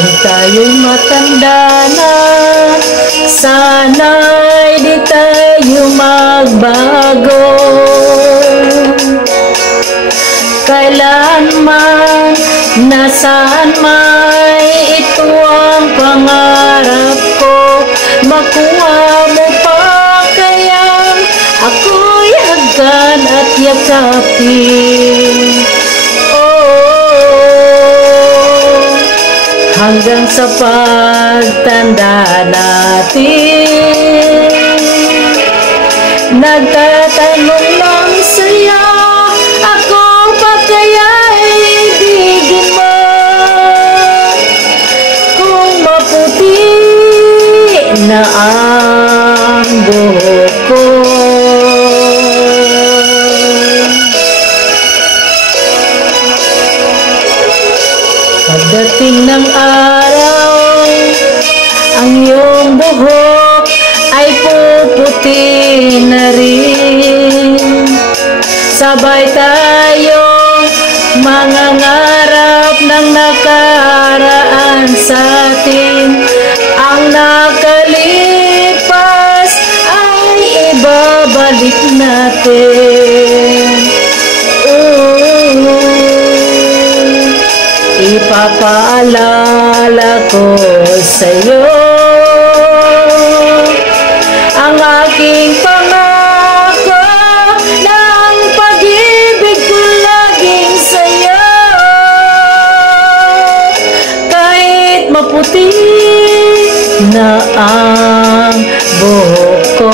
Kung tayo'y matanda na, sana'y di tayo magbago. Kailanman, nasaan may ito ang pangarap ko. Makuha mo pa kaya ako'y hagkan at yakapin. Hanggang sa pagtanda natin, nagtatanong lang sa'yo, ako pa kaya'y ibigin mo? Kung maputi na ang buhok ko, pagdating ng araw, ang iyong buhok ay puputi na rin. Sabay tayong mangangarap ng nakaraan sa atin. Ang nakalipas ay ibabalik natin. Ipapaalala ko sa'yo ang aking pangako ng pag-ibig ko laging sa'yo. Kahit maputi na ang buhok ko,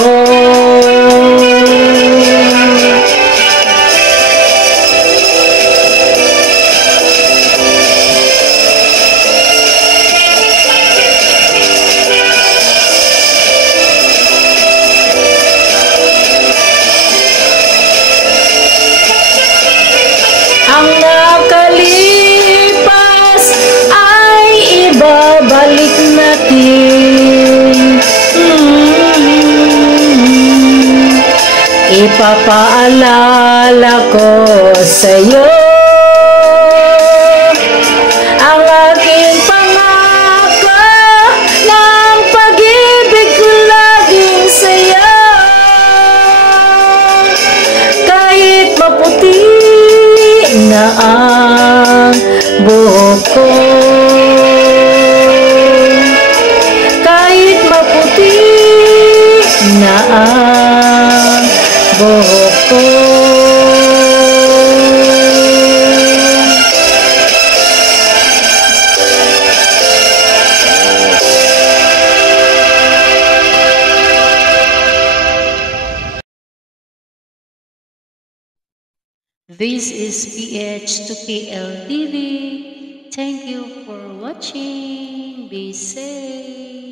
ang nakalipas ay ibabalik natin. Ipapaalala ko sa'yo ang aking pangako ng pag-ibig ko laging sa'yo. Kahit maputi na ang buhok ko, kahit maputi na ang buhok ko. This is PH to KL TV. Thank you for watching. Be safe.